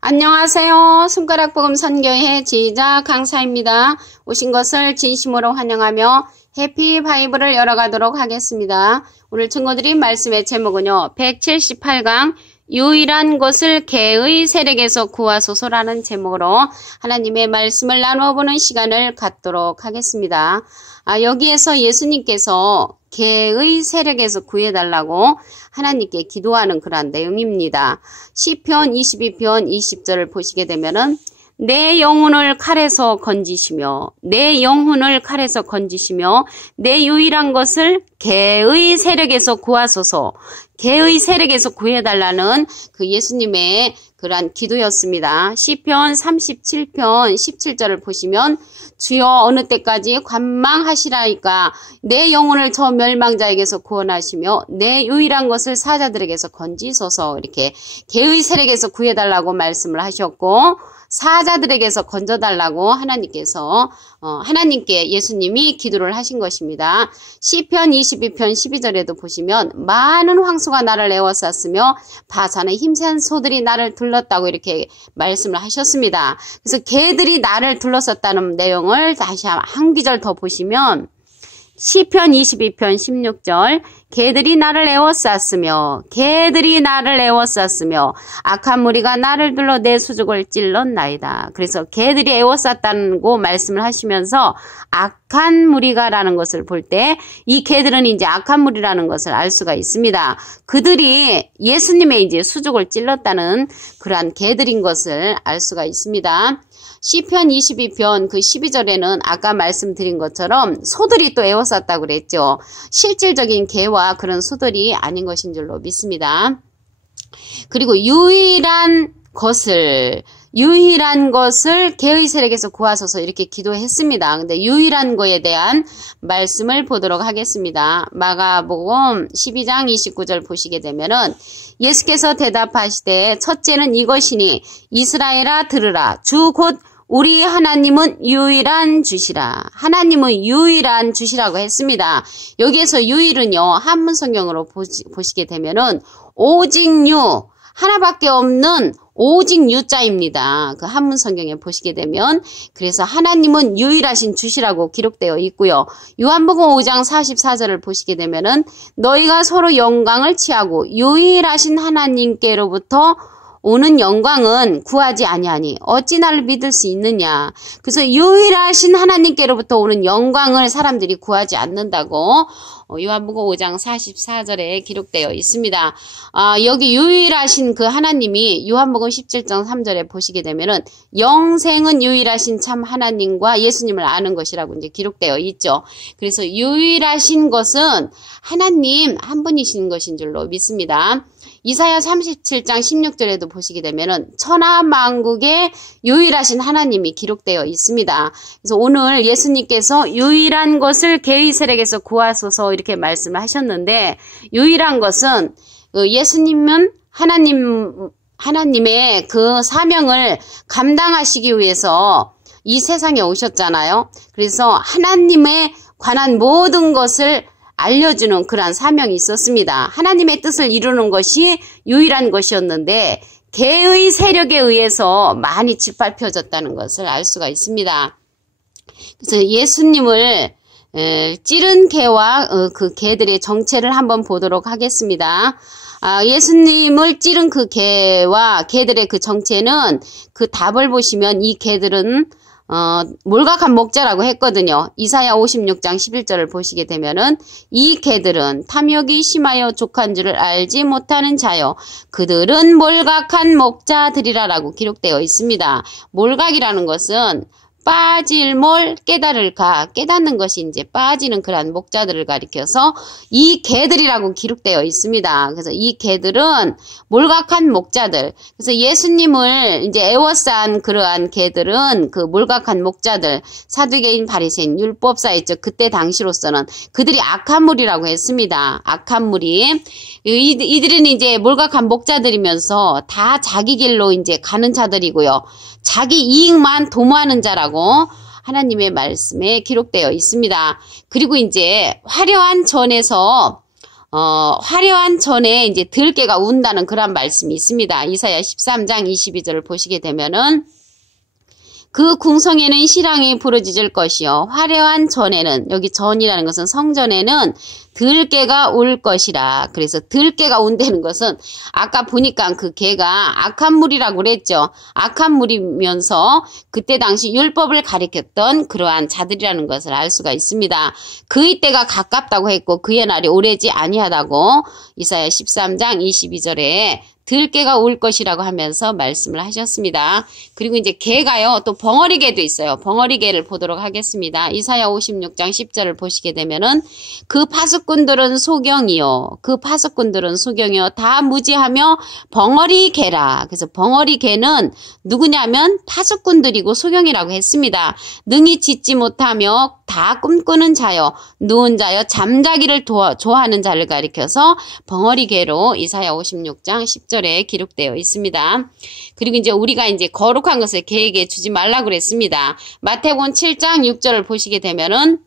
안녕하세요. 손가락복음 선교회 지휘자 강사입니다. 오신 것을 진심으로 환영하며 해피 바이블을 열어가도록 하겠습니다. 오늘 증거드린 말씀의 제목은요. 178강 유일한 것을 개의 세력에서 구하소서라는 제목으로 하나님의 말씀을 나누어보는 시간을 갖도록 하겠습니다. 여기에서 예수님께서 개의 세력에서 구해달라고 하나님께 기도하는 그런 내용입니다. 시편 22편 20절을 보시게 되면은 내 영혼을 칼에서 건지시며 내 영혼을 칼에서 건지시며 내 유일한 것을 개의 세력에서 구하소서. 개의 세력에서 구해달라는 그 예수님의 그러한 기도였습니다. 시편 37편 17절을 보시면 주여 어느 때까지 관망하시라이까 내 영혼을 저 멸망자에게서 구원하시며 내 유일한 것을 사자들에게서 건지소서. 이렇게 개의 세력에서 구해달라고 말씀을 하셨고 사자들에게서 건져달라고 하나님께 예수님이 기도를 하신 것입니다. 시편 22편 12절에도 보시면 많은 황소가 나를 에워쌌으며 바산의 힘센 소들이 나를 둘렀다고 이렇게 말씀을 하셨습니다. 그래서 개들이 나를 둘러쌌다는 내용을 다시 한 구절 더 보시면 시편 22편 16절 개들이 나를 에워쌌으며 악한 무리가 나를 둘러 내 수족을 찔렀나이다. 그래서 개들이 에워쌌다고 말씀을 하시면서 악한 무리가라는 것을 볼 때 이 개들은 이제 악한 무리라는 것을 알 수가 있습니다. 그들이 예수님의 이제 수족을 찔렀다는 그러한 개들인 것을 알 수가 있습니다. 시편 22편 그 12절에는 아까 말씀드린 것처럼 소들이 또 에워쌌다고 그랬죠. 실질적인 개와 그런 소들이 아닌 것인 줄로 믿습니다. 그리고 유일한 것을 개의 세력에서 구하소서 이렇게 기도했습니다. 근데 유일한 거에 대한 말씀을 보도록 하겠습니다. 마가복음 12장 29절 보시게 되면은 예수께서 대답하시되 첫째는 이것이니 이스라엘아 들으라 주 곧 우리 하나님은 유일한 주시라. 하나님은 유일한 주시라고 했습니다. 여기에서 유일은요. 한문 성경으로 보시게 되면은 오직 유 하나밖에 없는 오직 유자입니다. 그 한문 성경에 보시게 되면 그래서 하나님은 유일하신 주시라고 기록되어 있고요. 요한복음 5장 44절을 보시게 되면은 너희가 서로 영광을 취하고 유일하신 하나님께로부터 오는 영광은 구하지 아니하니 어찌 나를 믿을 수 있느냐. 그래서 유일하신 하나님께로부터 오는 영광을 사람들이 구하지 않는다고 요한복음 5장 44절에 기록되어 있습니다. 여기 유일하신 그 하나님이 요한복음 17장 3절에 보시게 되면은 영생은 유일하신 참 하나님과 예수님을 아는 것이라고 이제 기록되어 있죠. 그래서 유일하신 것은 하나님 한 분이신 것인 줄로 믿습니다. 이사야 37장 16절에도 보시게 되면은 천하 만국의 유일하신 하나님이 기록되어 있습니다. 그래서 오늘 예수님께서 유일한 것을 개의 세력에서 구하소서 이렇게 말씀을 하셨는데 유일한 것은 예수님은 하나님의 그 사명을 감당하시기 위해서 이 세상에 오셨잖아요. 그래서 하나님에 관한 모든 것을 알려주는 그러한 사명이 있었습니다. 하나님의 뜻을 이루는 것이 유일한 것이었는데 개의 세력에 의해서 많이 짓밟혀졌다는 것을 알 수가 있습니다. 그래서 예수님을 찌른 개와 그 개들의 정체를 한번 보도록 하겠습니다. 예수님을 찌른 그 개와 개들의 그 정체는 그 답을 보시면 이 개들은 몰각한 목자라고 했거든요. 이사야 56장 11절을 보시게 되면은 이 개들은 탐욕이 심하여 족한 줄을 알지 못하는 자요. 그들은 몰각한 목자들이라라고 기록되어 있습니다. 몰각이라는 것은 빠질 몰 깨달을 가 깨닫는 것이 이제 빠지는 그러한 목자들을 가리켜서 이 개들이라고 기록되어 있습니다. 그래서 이 개들은 몰각한 목자들. 그래서 예수님을 이제 에워싼 그러한 개들은 그 몰각한 목자들, 사두개인 바리새인 율법사 있죠. 그때 당시로서는 그들이 악한 무리라고 했습니다. 악한 무리. 이들은 이제 몰각한 목자들이면서 다 자기 길로 이제 가는 자들이고요. 자기 이익만 도모하는 자라고 하나님의 말씀에 기록되어 있습니다. 그리고 이제 화려한 전에서 화려한 전에 이제 들깨가 운다는 그런 말씀이 있습니다. 이사야 13장 22절을 보시게 되면은 그 궁성에는 시랑이 부르짖을 것이요 화려한 전에는, 여기 전이라는 것은 성전에는 들깨가 울 것이라. 그래서 들깨가 운다는 것은 아까 보니까 그 개가 악한 물이라고 그랬죠. 악한 물이면서 그때 당시 율법을 가리켰던 그러한 자들이라는 것을 알 수가 있습니다. 그의 때가 가깝다고 했고 그의 날이 오래지 아니하다고 이사야 13장 22절에 들깨가 올 것이라고 하면서 말씀을 하셨습니다. 그리고 이제 개가요, 또 벙어리개도 있어요. 벙어리개를 보도록 하겠습니다. 이사야 56장 10절을 보시게 되면은 그 파수꾼들은 소경이요. 그 파수꾼들은 소경이요. 다 무지하며 벙어리개라. 그래서 벙어리개는 누구냐면 파수꾼들이고 소경이라고 했습니다. 능히 짖지 못하며 다 꿈꾸는 자요. 누운 자요. 잠자기를 좋아하는 자를 가리켜서 벙어리개로 이사야 56장 10절에 기록되어 있습니다. 그리고 이제 우리가 이제 거룩한 것을 개에게 주지 말라고 그랬습니다. 마태복음 7장 6절을 보시게 되면은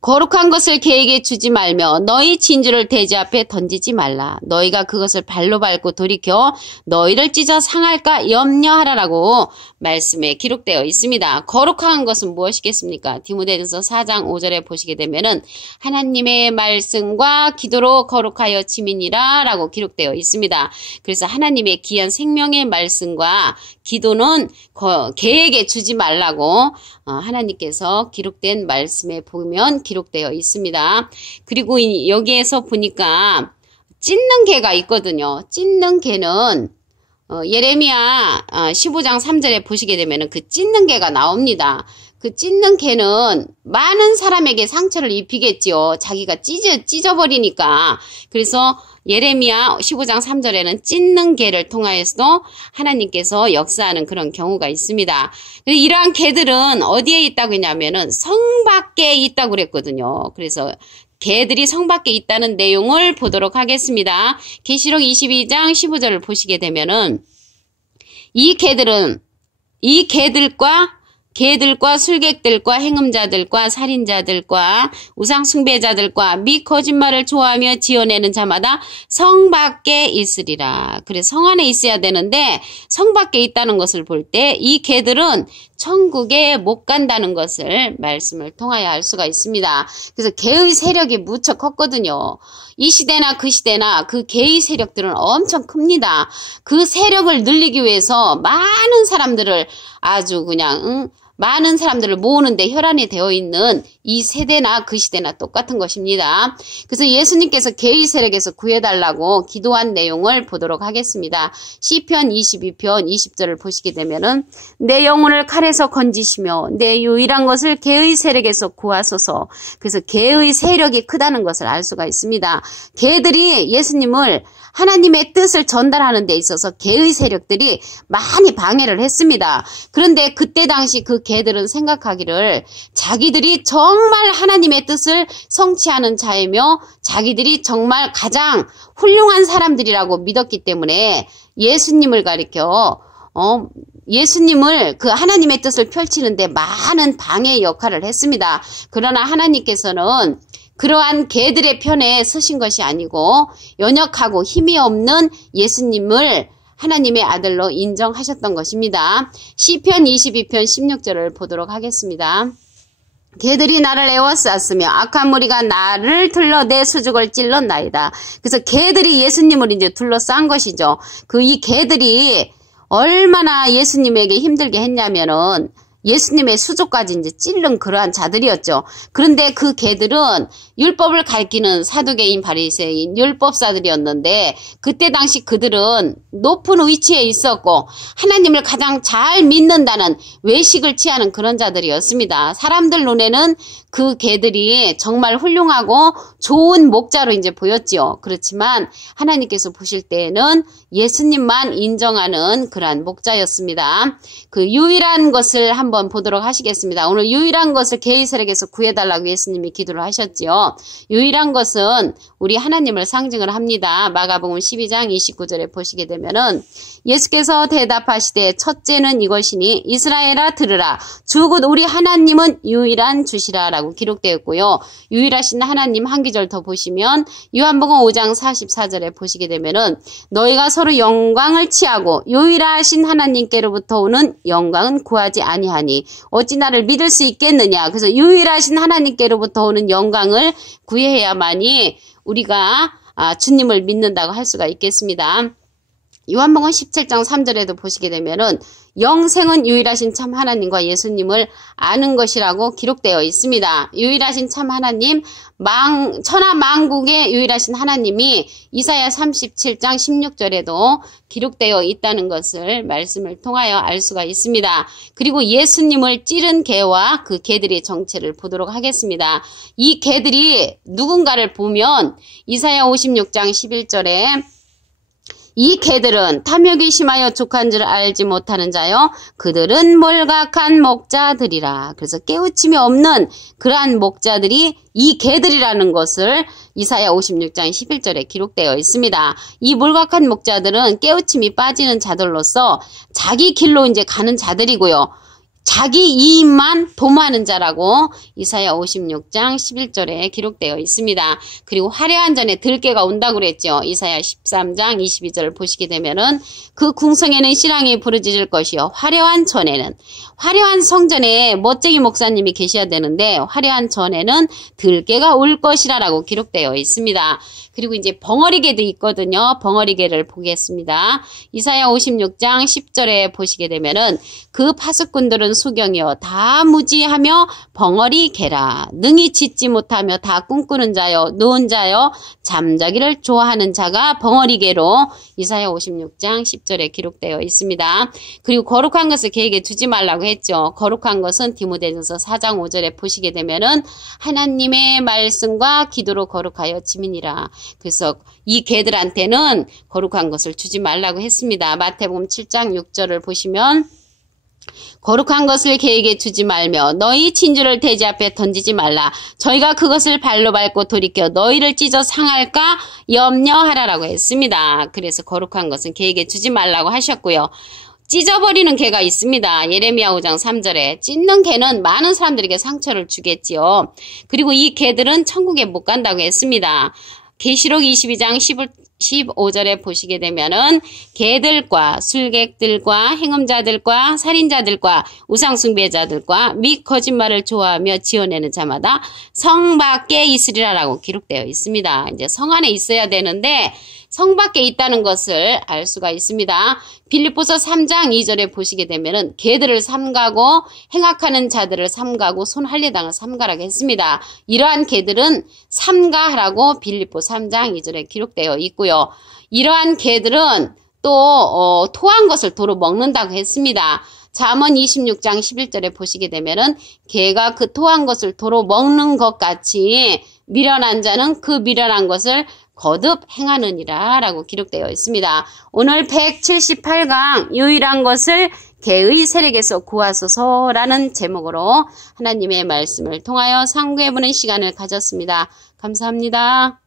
거룩한 것을 개에게 주지 말며 너희 진주를 돼지 앞에 던지지 말라. 너희가 그것을 발로 밟고 돌이켜 너희를 찢어 상할까 염려하라라고 말씀에 기록되어 있습니다. 거룩한 것은 무엇이겠습니까? 디모데전서 4장 5절에 보시게 되면은 하나님의 말씀과 기도로 거룩하여 지민이라 라고 기록되어 있습니다. 그래서 하나님의 귀한 생명의 말씀과 기도는 개에게 주지 말라고 하나님께서 기록된 말씀에 보면 기록되어 있습니다. 그리고 여기에서 보니까 찢는 개가 있거든요. 찢는 개는 예레미야 15장 3절에 보시게 되면 그 찢는 개가 나옵니다. 그 찢는 개는 많은 사람에게 상처를 입히겠지요. 자기가 찢어버리니까. 그래서 예레미야 15장 3절에는 찢는 개를 통하여서도 하나님께서 역사하는 그런 경우가 있습니다. 이러한 개들은 어디에 있다고 했냐면은 성 밖에 있다고 그랬거든요. 그래서 개들이 성 밖에 있다는 내용을 보도록 하겠습니다. 계시록 22장 15절을 보시게 되면은 이 개들과 술객들과 행음자들과 살인자들과 우상숭배자들과 및 거짓말을 좋아하며 지어내는 자마다 성 밖에 있으리라. 그래서 성 안에 있어야 되는데 성 밖에 있다는 것을 볼 때 이 개들은 천국에 못 간다는 것을 말씀을 통하여 알 수가 있습니다. 그래서 개의 세력이 무척 컸거든요. 이 시대나 그 시대나 그 개의 세력들은 엄청 큽니다. 그 세력을 늘리기 위해서 많은 사람들을 아주 그냥 많은 사람들을 모으는데 혈안이 되어 있는 이 세대나 그 시대나 똑같은 것입니다. 그래서 예수님께서 개의 세력에서 구해달라고 기도한 내용을 보도록 하겠습니다. 시편 22편 20절을 보시게 되면은 내 영혼을 칼에서 건지시며 내 유일한 것을 개의 세력에서 구하소서. 그래서 개의 세력이 크다는 것을 알 수가 있습니다. 개들이 예수님을 하나님의 뜻을 전달하는 데 있어서 개의 세력들이 많이 방해를 했습니다. 그런데 그때 당시 그 개들은 생각하기를 자기들이 정말 하나님의 뜻을 성취하는 자이며 자기들이 정말 가장 훌륭한 사람들이라고 믿었기 때문에 예수님을 가리켜 예수님을 그 하나님의 뜻을 펼치는데 많은 방해 역할을 했습니다. 그러나 하나님께서는 그러한 개들의 편에 서신 것이 아니고 연약하고 힘이 없는 예수님을 하나님의 아들로 인정하셨던 것입니다. 시편 22편 16절을 보도록 하겠습니다. 개들이 나를 에워쌌으며 악한 무리가 나를 둘러 내 수족을 찔렀나이다. 그래서 개들이 예수님을 이제 둘러싼 것이죠. 이 개들이 얼마나 예수님에게 힘들게 했냐면은 예수님의 수족까지 이제 찔른 그러한 자들이었죠. 그런데 그 개들은 율법을 가리키는 사두개인 바리새인 율법사들이었는데 그때 당시 그들은 높은 위치에 있었고 하나님을 가장 잘 믿는다는 외식을 취하는 그런 자들이었습니다. 사람들 눈에는 그 개들이 정말 훌륭하고 좋은 목자로 이제 보였지요. 그렇지만 하나님께서 보실 때에는 예수님만 인정하는 그러한 목자였습니다. 그 유일한 것을 한번 보도록 하시겠습니다. 오늘 유일한 것을 게이셀에게서 구해달라고 예수님이 기도를 하셨지요. 유일한 것은 우리 하나님을 상징을 합니다. 마가복음 12장 29절에 보시게 되면은 예수께서 대답하시되 첫째는 이것이니 이스라엘아 들으라. 주 곧 우리 하나님은 유일한 주시라 라고 기록되었고요. 유일하신 하나님 한 구절 더 보시면 요한복음 5장 44절에 보시게 되면은 너희가 서로 영광을 취하고 유일하신 하나님께로부터 오는 영광은 구하지 아니하니 어찌 나를 믿을 수 있겠느냐. 그래서 유일하신 하나님께로부터 오는 영광을 구해야만이 우리가 주님을 믿는다고 할 수가 있겠습니다. 요한복음 17장 3절에도 보시게 되면은 영생은 유일하신 참 하나님과 예수님을 아는 것이라고 기록되어 있습니다. 유일하신 참 하나님, 천하 만국의 유일하신 하나님이 이사야 37장 16절에도 기록되어 있다는 것을 말씀을 통하여 알 수가 있습니다. 그리고 예수님을 찌른 개와 그 개들의 정체를 보도록 하겠습니다. 이 개들이 누군가를 보면 이사야 56장 11절에 이 개들은 탐욕이 심하여 족한 줄 알지 못하는 자요. 그들은 몰각한 목자들이라. 그래서 깨우침이 없는 그러한 목자들이 이 개들이라는 것을 이사야 56장 11절에 기록되어 있습니다. 이 몰각한 목자들은 깨우침이 빠지는 자들로서 자기 길로 이제 가는 자들이고요. 자기 이익만 도모하는 자라고 이사야 56장 11절에 기록되어 있습니다. 그리고 화려한 전에 들깨가 온다고 그랬죠. 이사야 13장 22절을 보시게 되면은 그 궁성에는 신랑이 부르짖을 것이요. 화려한 전에는 화려한 성전에 멋쟁이 목사님이 계셔야 되는데 화려한 전에는 들깨가 올 것이라라고 기록되어 있습니다. 그리고 이제 벙어리개도 있거든요. 벙어리개를 보겠습니다. 이사야 56장 10절에 보시게 되면은 그 파수꾼들은 수경이요 다 무지하며 벙어리개라. 능히 짖지 못하며 다 꿈꾸는 자요 누운 자요 잠자기를 좋아하는 자가 벙어리개로 이사야 56장 10절에 기록되어 있습니다. 그리고 거룩한 것을 개에게 주지 말라고 했죠. 거룩한 것은 디모데전서 4장 5절에 보시게 되면은 하나님의 말씀과 기도로 거룩하여 지민이라. 그래서 이 개들한테는 거룩한 것을 주지 말라고 했습니다. 마태복음 7장 6절을 보시면 거룩한 것을 개에게 주지 말며 너희 친주를 돼지 앞에 던지지 말라. 저희가 그것을 발로 밟고 돌이켜 너희를 찢어 상할까 염려하라라고 했습니다. 그래서 거룩한 것은 개에게 주지 말라고 하셨고요. 찢어버리는 개가 있습니다. 예레미야 5장 3절에 찢는 개는 많은 사람들에게 상처를 주겠지요. 그리고 이 개들은 천국에 못 간다고 했습니다. 계시록 22장 15절에 보시게 되면은 개들과 술객들과 행음자들과 살인자들과 우상숭배자들과 및 거짓말을 좋아하며 지어내는 자마다 성 밖에 있으리라라고 기록되어 있습니다. 이제 성 안에 있어야 되는데 성 밖에 있다는 것을 알 수가 있습니다. 빌립보서 3장 2절에 보시게 되면은 개들을 삼가고 행악하는 자들을 삼가고 손할례당을 삼가라고 했습니다. 이러한 개들은 삼가하라고 빌립보 3장 2절에 기록되어 있고요. 이러한 개들은 또 토한 것을 도로 먹는다고 했습니다. 잠언 26장 11절에 보시게 되면은 개가 그 토한 것을 도로 먹는 것 같이 미련한 자는 그 미련한 것을 거듭 행하느니라 라고 기록되어 있습니다. 오늘 178강 유일한 것을 개의 세력에서 구하소서라는 제목으로 하나님의 말씀을 통하여 상고해보는 시간을 가졌습니다. 감사합니다.